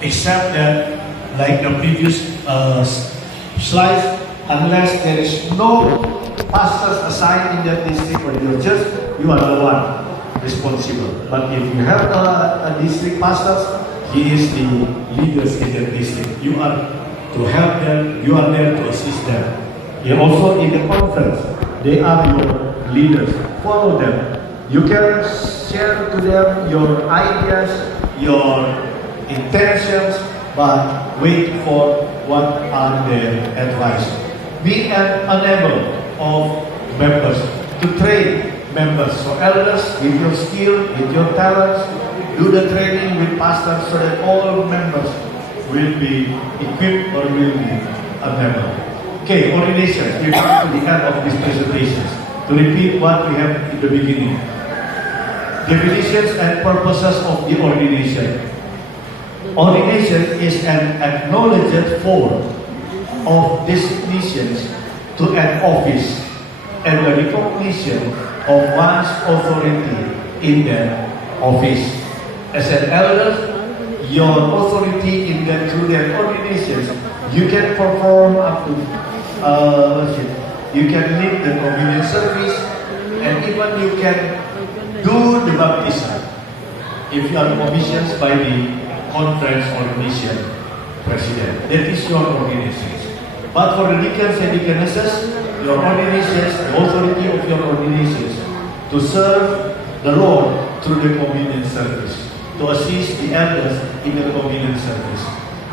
Except that, like the previous slide, unless there is no pastors assigned in that district or your church, you are the one responsible. But if you have a district pastors, he is the leaders in that district. You are to help them, you are there to assist them. And also in the conference, they are your leaders. Follow them. You can share to them your ideas, your intentions, but wait for what are their advice. Be an enabler of members, to train members. So elders, with your skill, with your talents, do the training with pastors so that all members will be equipped or will be enabled. Okay, ordination. We come to the end of these presentations. To repeat what we have in the beginning. Definitions and purposes of the ordination. Ordination is an acknowledged form of designations to an office and the recognition of one's authority in that office. As an elder, your authority in that through that ordinations, you can perform up to you can lead the communion service, and even you can do the baptism if you are commissioned by the conference or mission president. That is your ordinations. But for the deacons and deaconesses, your ordinations, the authority of your ordinations, to serve the Lord through the communion service, to assist the elders in the communion service.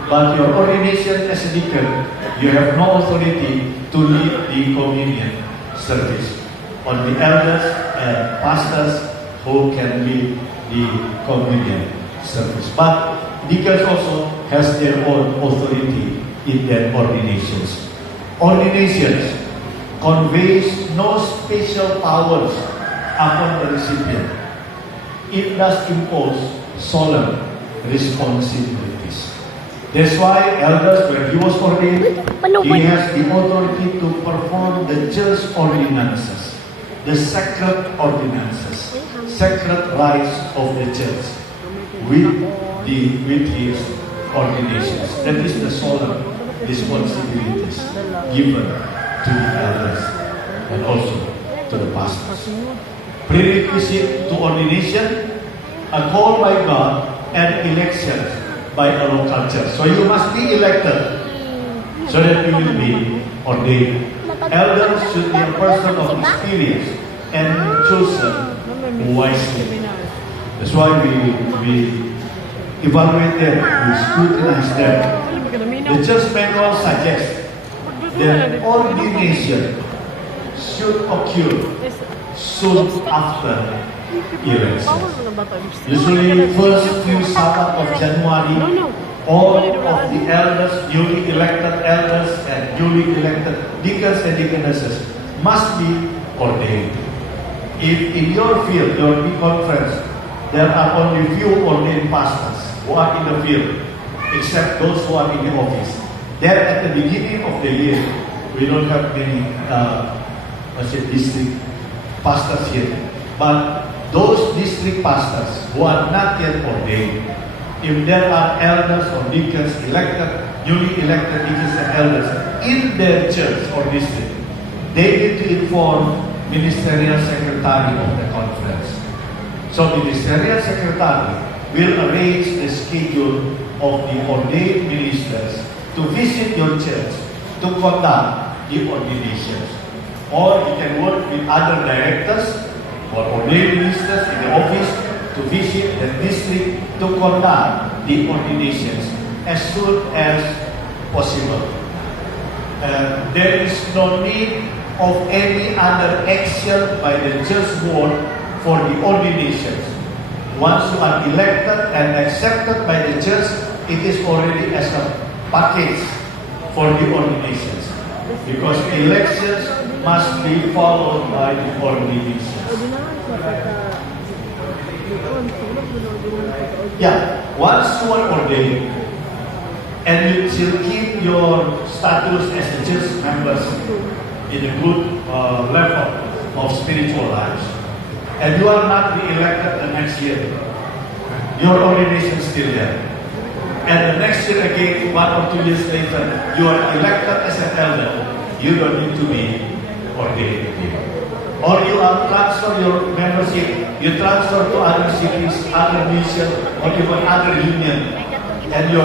But your ordination as a deacon, you have no authority to lead the communion service. Only elders and pastors who can lead the communion service. But deacons also has their own authority in their ordinations. Ordinations conveys no special powers upon the recipient. It does impose solemn responsibilities. That's why elders, when he was ordained, he has the authority to perform the church ordinances, the sacred ordinances, sacred rites of the church with his ordinations. That is the solemn responsibilities given to the elders and also to the pastors. Prerequisite to ordination, a call by God and election by a local church. So you must be elected so that you will be ordained. Elders should be a person of experience and chosen wisely. That's why we evaluate them, we scrutinize them. The church manual suggests that ordination should occur soon after election. Usually first few Sabbath of January, all of the elders, newly elected elders and newly elected deacons and deaconesses must be ordained. If in your field, your conference, there are only few ordained pastors who are in the field, except those who are in the office, then at the beginning of the year, we don't have many district pastors here. But those district pastors who are not yet ordained, if there are elders or deacons elected, newly elected deacons and elders in their church or district, they need to inform ministerial secretary of the conference. So ministerial secretary will arrange the schedule of the ordained ministers to visit your church to conduct the ordinations. Or you can work with other directors or ordained ministers in the office to visit the district to conduct the ordinations as soon as possible. There is no need of any other action by the church board for the ordinations. Once you are elected and accepted by the church, it is already as a package for the ordinations. Because elections must be followed by the ordinations. Yeah, once you are ordained and you still keep your status as a church members in a good level of spiritual lives, and you are not re-elected the next year, your ordination is still there. And the next year again, 1 or 2 years later, you are elected as an elder. You don't need to be ordained again. Or you are transfer your membership, you transfer to other cities, other mission, or even other union, and you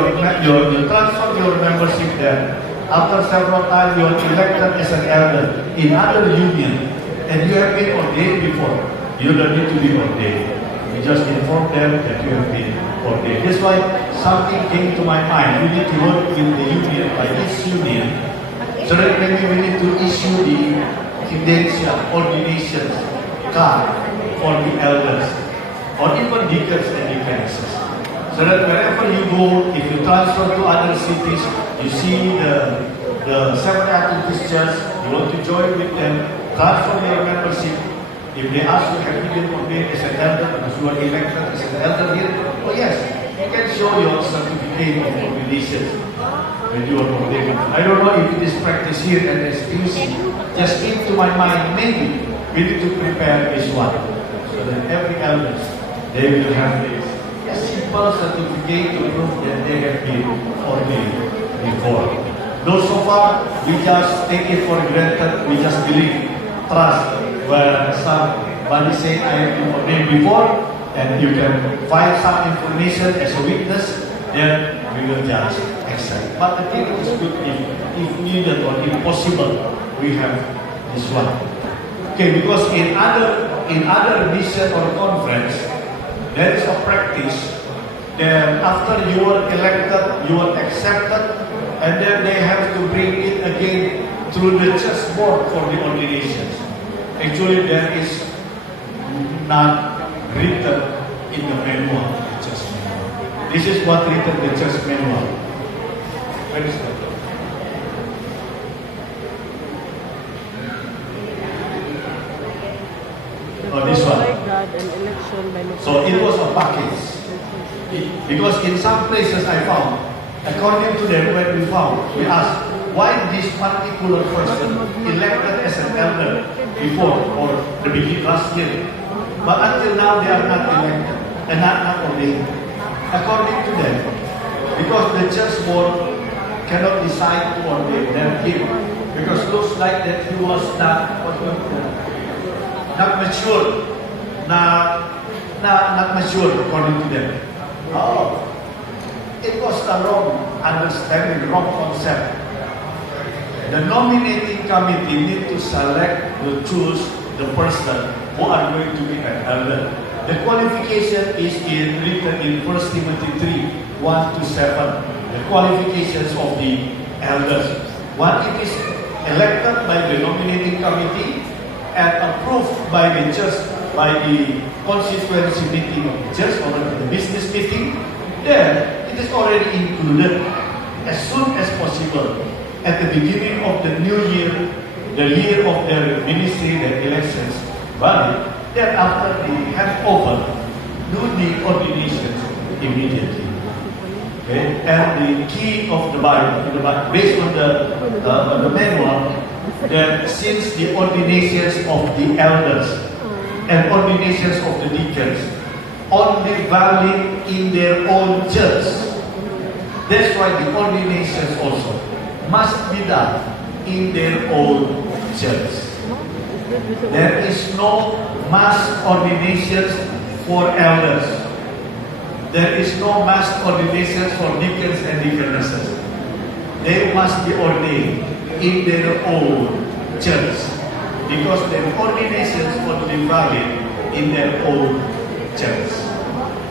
transfer your membership there. After several times, you are elected as an elder in other union, and you have been ordained before. You don't need to be ordained. You just inform them that you have been ordained. That's why something came to my mind. We need to work with the union, by each union, so that maybe we need to issue the credential ordinations card for the elders, or even deacons and deaconesses. So that wherever you go, if you transfer to other cities, you see the Seventh Adventist Church, you want to join with them, transfer your membership. If they ask you, have you been ordained as an elder, because you are elected as an elder here? Oh yes, you can show your certificate of ordination when you are ordained. I don't know if it is practiced here and exclusive. Just came to my mind, maybe we need to prepare this one, so that every elder, they will have this a simple certificate to prove that they have been ordained before. Though so far, we just take it for granted, we just believe, trust, where somebody say, I have been ordained before, and you can find some information as a witness, then we will just accept. But I think it is good if needed or if possible, we have this one. Okay, because in other mission or conference, there is a practice that after you are elected, you are accepted, and then they have to bring it again through the church board for the ordinations. Actually, there is not written in the manual, the church manual. This is what written in the church manual. Where is that? Oh, this one. So it was a package. Because in some places I found, according to them, when we asked, why this particular person elected as an elder before or the beginning last year, but until now they are not elected and not ordained. According to them, because the church board cannot decide to ordain him, because it looks like that he was not mature, not mature according to them. Oh, it was a wrong understanding, wrong concept. The nominating committee need to select, to choose the person who are going to be an elder. The qualification is written in 1 Timothy 3, 1-7. The qualifications of the elders. One, it is elected by the nominating committee and approved by the church, by the constituency meeting of the church or the business meeting. Then it is already included as soon as possible. At the beginning of the new year, the year of their ministry, their elections, valid, then after the handover, do the ordinations immediately. Okay? And the key of the Bible, based on the manual, that since the ordinations of the elders and ordinations of the deacons only valid in their own church, that's why the ordinations also must be done in their own church. There is no mass ordinations for elders. There is no mass ordinations for deacons and deaconesses. They must be ordained in their own church, because their ordinations will be valid in their own church.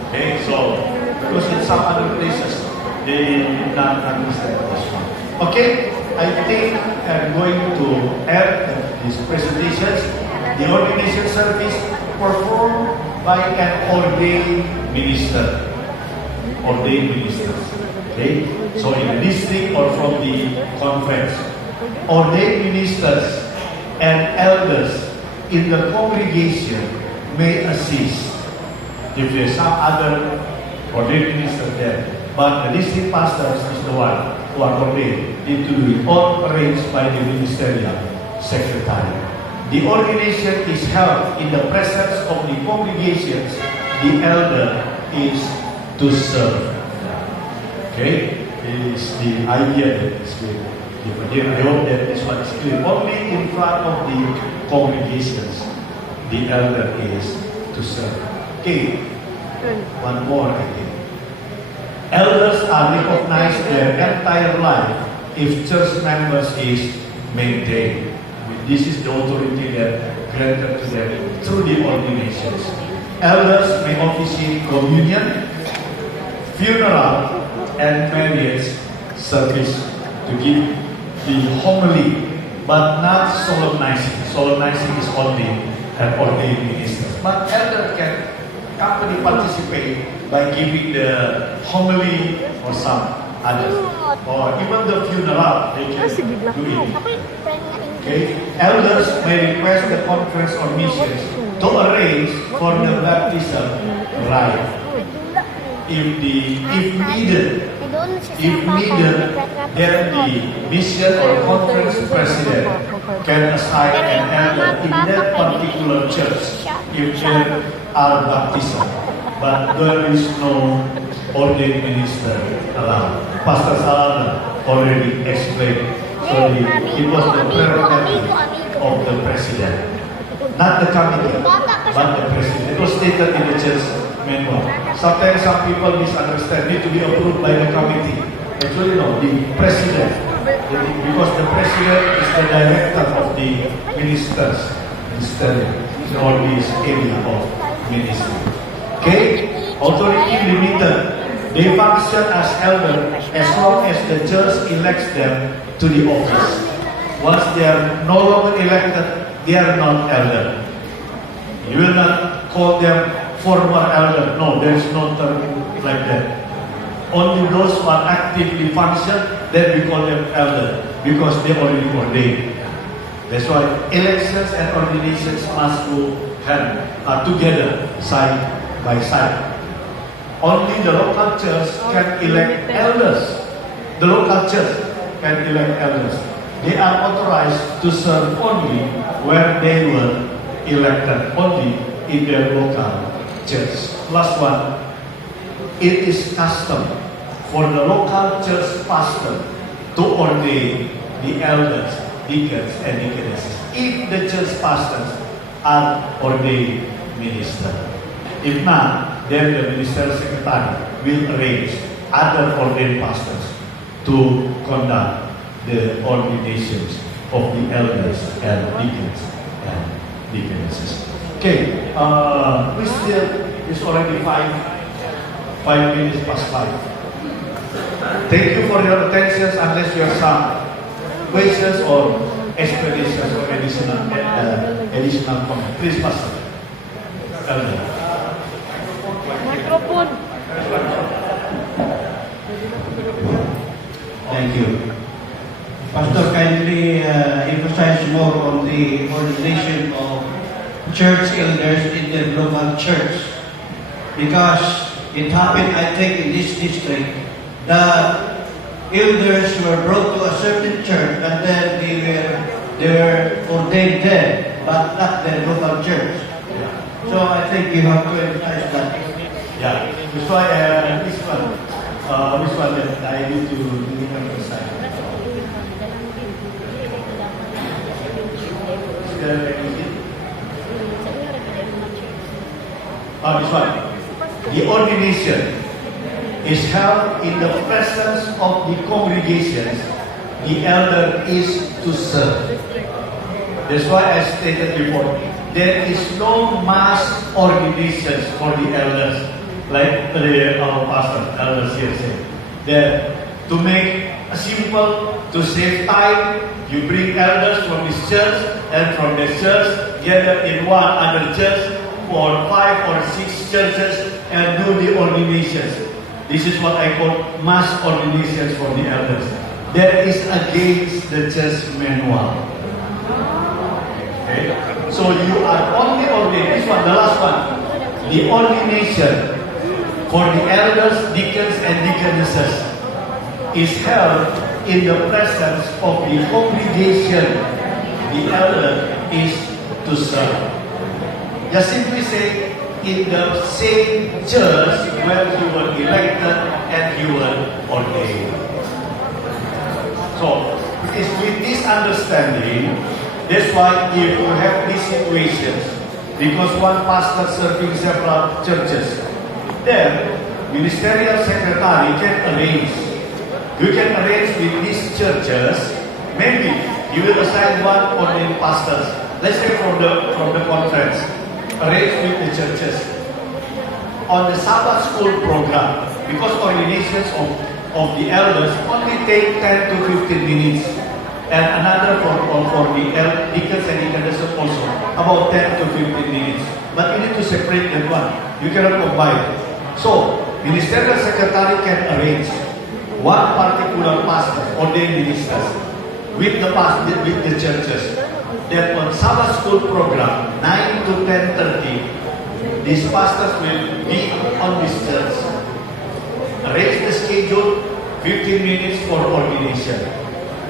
Okay, so because in some other places they did not understand this one. Okay, I think I'm going to end these presentations. The ordination service performed by an ordained minister. Ordained ministers. Okay, so in the district or from the conference, ordained ministers and elders in the congregation may assist. If there's some other ordained minister there, but the district pastors is the one who are ordained, need to do it, all arranged by the ministerial secretary. The ordination is held in the presence of the congregations. The elder is to serve. Okay? Is the idea that is being given here. I hope that this one is clear. Only in front of the congregations, the elder is to serve. Okay, one more again. Elders are recognized their entire life if church members is maintained. This is the authority that granted to them through the ordinations. Elders may officiate communion, funeral, and marriage service to give the homily, but not solemnizing. Solemnizing is only an ordained minister. But elder can company participate by giving the homily or some others. Or even the funeral, they can do it. Okay? Elders may request the conference or missions to arrange for the baptism rite. If needed, then the mission or conference president can assign an elder in that particular church if there are baptism. But there is no ordained minister allowed. Pastor Salana already explained. So it was the prerogative of the president, not the committee, but the president. It was stated in the church manual. Sometimes some people misunderstand, need to be approved by the committee. Actually, no, the president. Because the president is the director of the ministers in all this area of ministry. Okay? Authority limited. They function as elder as long as the church elects them to the office. Once they are no longer elected, they are not elder. You will not call them former elder. No, there is no term like that. Only those who are actively function, then we call them elder, because they already ordained. That's why elections and ordinations must go together, side by side. Only the local church can elect elders. The local church can elect elders. They are authorized to serve only where they were elected, only in their local church. Last one. It is custom for the local church pastor to ordain the elders, deacons, and deaconesses if the church pastors are ordained minister. If not, then the ministerial secretary will arrange other ordained pastors to conduct the ordinations of the elders and deacons and deaconesses. Okay, we still, it's already 5 minutes past 5. Thank you for your attention. Unless you have some questions or explanations or additional comment, please, Pastor. Microphone. Thank you. Pastor, kindly emphasize more on the ordination of church elders in the local church. Because it happened, I think, in this district, that elders were brought to a certain church and then they were ordained there, but not the local church. So I think you have to emphasize that. Yeah, that's why this one that I need to emphasize. Is there anything? This one. The ordination is held in the presence of the congregations. The elder is to serve. That's why I stated before, there is no mass ordinations for the elders. Like our pastor, elders here say, that to make a simple, to save time, you bring elders from this church and from the church, gather in one other church for 5 or 6 churches and do the ordinations. This is what I call mass ordinations for the elders. That is against the church manual. Okay? So you are only ordained. This one, the last one. The ordination for the elders, deacons, and deaconesses is held in the presence of the congregation. The elder is to serve. Just simply say, in the same church where you were elected and you were ordained. So, it is with this understanding, that's why if you have these situations, because one pastor serving several churches, then ministerial secretary can arrange. You can arrange with these churches, maybe you will assign one ordained pastors. Let's say from the conference, arrange with the churches on the Sabbath school program, because ordinations of the elders only take 10 to 15 minutes, and another for the deacons and deaconesses also about 10 to 15 minutes. But you need to separate that one. You cannot combine. So ministerial secretary can arrange one particular pastor, ordained ministers, with the churches, that on Sabbath school program 9 to 10:30, these pastors will be on this church. Arrange the schedule, 15 minutes for ordination.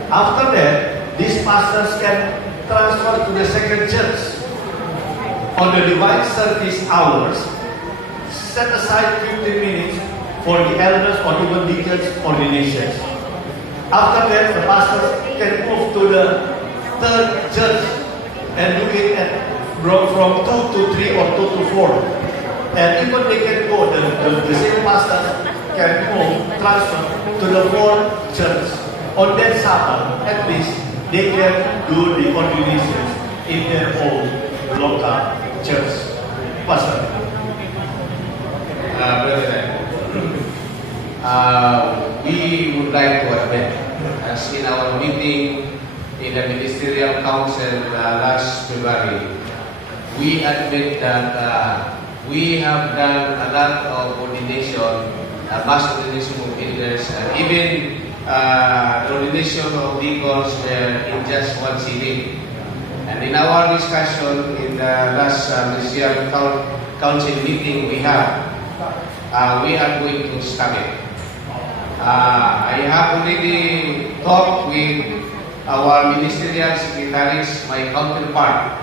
After that, these pastors can transfer to the second church. On the divine service hours, set aside 15 minutes for the elders or even deacons ordinations. After that, the pastors can move to the third church and do it from 2 to 3 or 2 to 4. And even they can go, the same pastors can move, transfer to the fourth church. On that Sabbath, at least, they can do the ordinations in their own local church. Pastor. Brethren, we would like to admit, as in our meeting in the Ministerial Council last February, we admit that we have done a lot of ordination, mass ordination of elders, and even ordination of deacons in just one sitting. And in our discussion in the last Ministerial Council meeting we have, we are going to stop it. I have already talked with our ministerial secretaries, my counterpart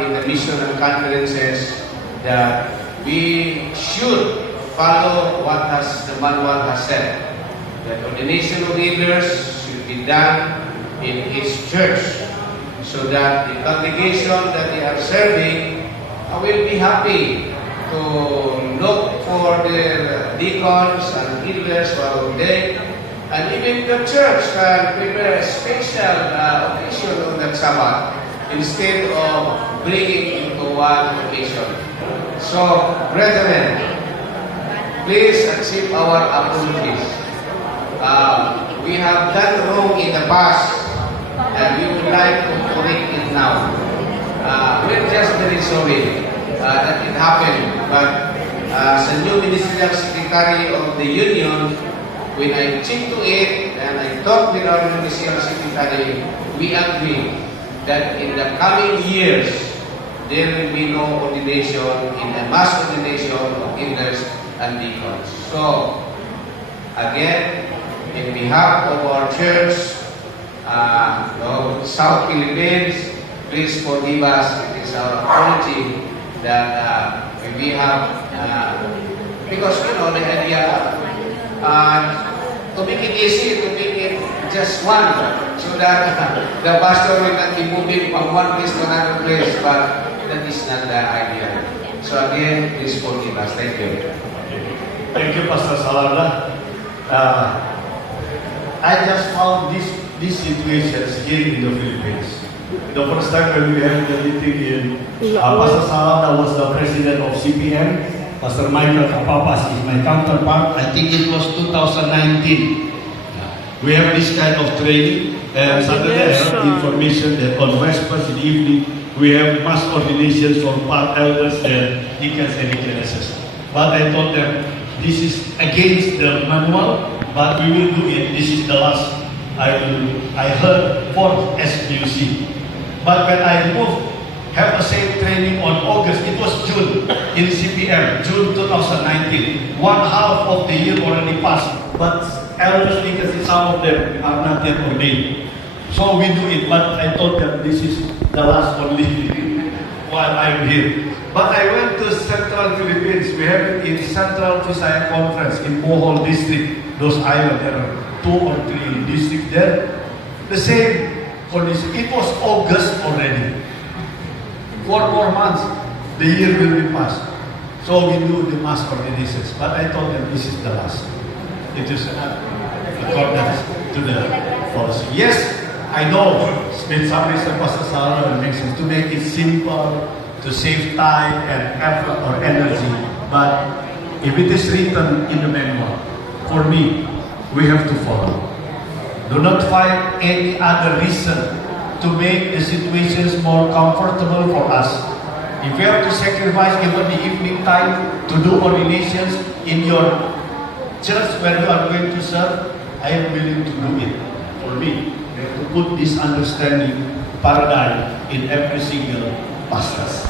in the mission and conferences, that we should follow what the manual has said. That ordination of leaders should be done in each church, so that the congregation that they are serving will be happy to look for their deacons and elders who are ordained, and even the church can prepare a special occasion on that Sabbath instead of bringing into one occasion. So, brethren, please accept our apologies. We have done wrong in the past, and we would like to correct it now. We're just very sorry that it happened, but as a new ministerial secretary of the union, when I checked to it and I talked with our ministerial secretary, we agree that in the coming years there will be no ordination in the mass ordination of elders and deacons. So, again, in behalf of our church, South Philippines, please forgive us. It is our apology that we have, because the idea, to make it easy, to make it just one, so that the pastor will not be moving from one place to another place, but that is not the idea. So again, please forgive us. Thank you. Thank you, Pastor Salanda. I just found these situations here in the Philippines. The first time when we had the meeting in Pastor Salanda was the president of CPM. Pastor Michael Kapapas is my counterpart. I think it was 2019. We have this kind of training, and Saturday I have information that on Vespers in the evening we have mass ordinations for part elders and deacons and deaconesses. But I told them this is against the manual, but we will do it. This is the last I heard for SBUC. But when I moved, have the same training on August, it was June in CPM, June 2019. One half of the year already passed, but elders, because some of them are not yet ordained. So we do it, but I told them this is the last only while I'm here. But I went to Central Philippines. We have it in Central Visayas Conference in Bohol District. Those islands, there are 2 or 3 districts there. The same condition. It was August already. 4 more months, the year will be passed. So we do the mass ordinations. But I told them this is the last. It is accordance to the policy. Yes, I know. Somebody said, Pastor Sara makes sense to make it simple, to save time and effort or energy. But if it is written in the manual, for me, we have to follow. Do not find any other reason to make the situations more comfortable for us. If you have to sacrifice even the evening time to do ordinations in your church where you are going to serve, I am willing to do it. For me, we have to put this understanding paradigm in every single pastor.